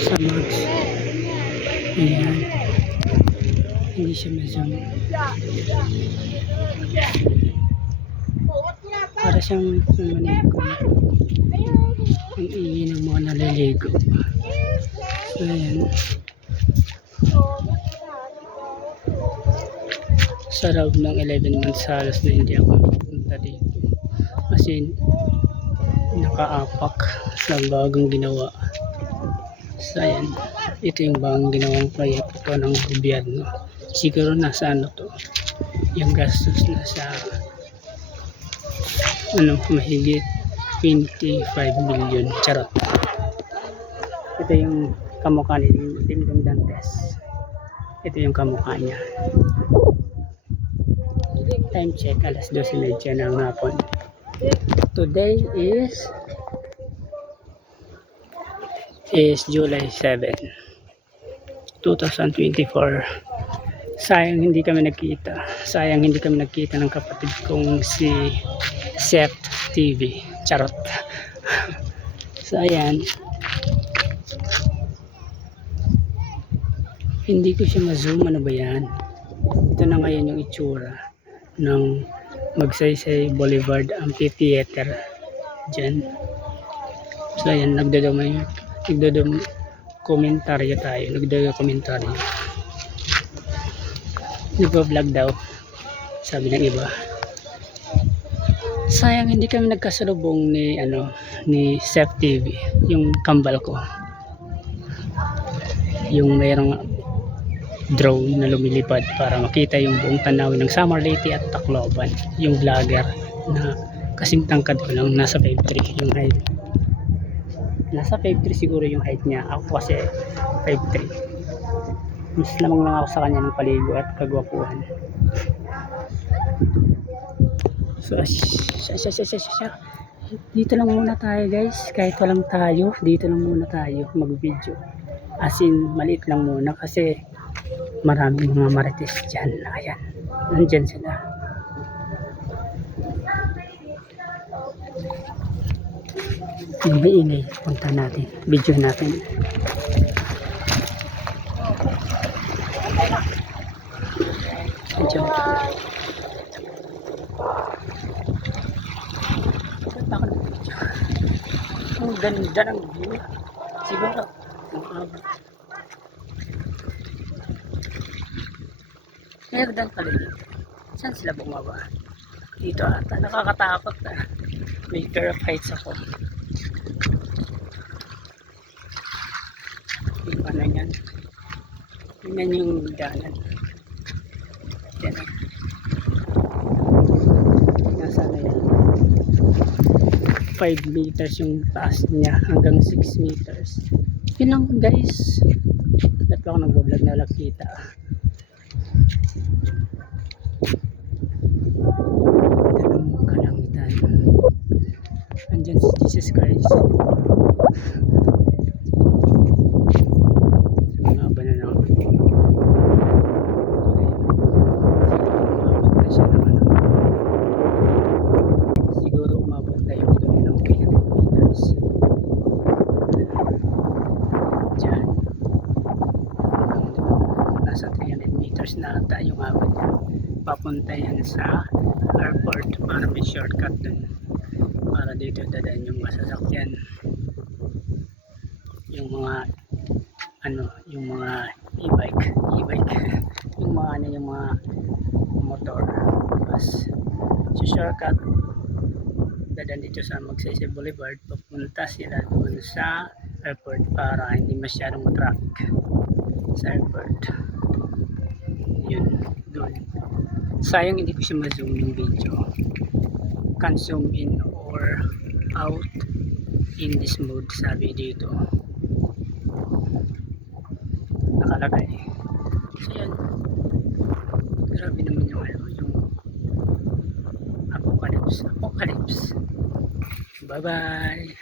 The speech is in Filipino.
sa Max. Ayan. Hindi siya ma-zoom. Para siyang manikon. Ang ingin ng mga naliligo. So, ayan. Sa loob ng 11 months halos na hindi ako pupunta dito. Kasi nakaapak sa bagong ginawa. So, ayan. Ito yung bagong ginawang proyekto ng gobyerno. Siguro nasa ano to. Yung gastos na sa mahigit 25 million. Charot. Ito yung kamukha ni Dingdong Dantes. Ito yung kamukha niya. Time check, alas 12:30 ng hapon. Today is July 7, 2024. Sayang hindi kami nagkita. Sayang hindi kami nagkita ng kapatid kong si Seth TV. Charot. So, ayan. Hindi ko siya ma-zoom. Ano ba yan? Ito na ngayon yung itsura ng Magsaysay Boulevard Amphitheater dyan. So, ayan. Komentaryo tayo. Komentaryo. Nagpa-vlog daw. Sabi ng iba. Sayang hindi kami nagkasalubong ni Seth TV, yung kambal ko. Yung mayroong drone na lumilipad para makita yung buong tanawin ng Samar Leyte at Tacloban. Yung vlogger na kasing tangkad ko lang, nasa 5'3" yung height. Nasa 5'3" siguro yung height niya. Ako kasi 5'3". Mas lamang lang ako sa kanya ng paligo at kagwapuhan. So, dito lang muna tayo guys. Kahit walang tayo, dito lang muna tayo mag-video. As in, maliit lang muna kasi maraming mga marites dyan. Ayan, nandyan sila. Ingay, punta natin. Video natin. Medyo ang ganda ng view. Siguro nagdan pala dito. Saan sila bumaba? Dito ata. Nakakatakot na. May fear of heights ako. Yung ano yan. Yan yung dalan. Yan. Nasa na yan. 5 meters yung taas niya hanggang 6 meters. Yun lang guys. Ba't ako nag-vlog na lang kita. Ganun kalangitan. Andyan si Jesus Christ. Mga ba na lang. Umabot na siya naman. Siguro umabot tayo doon ng 300 meters. Diyan. Nasa 300 meters na ata yung abot niya. Papunta yan sa airport para may shortcut dun. Para dito dadaan yung masasakyan. Yung mga yung mga e-bike. yung mga motor. Tapos sa shortcut dadaan dito sa Magsaysay Boulevard, papunta sila doon sa airport para hindi masyadong traffic sa airport. Yun, doon. Sayang hindi ko siya ma-zoom yung video. Can zoom in or out in this mode, sabi dito. Nakalagay. So yan. Grabe naman yung apocalypse. Bye bye.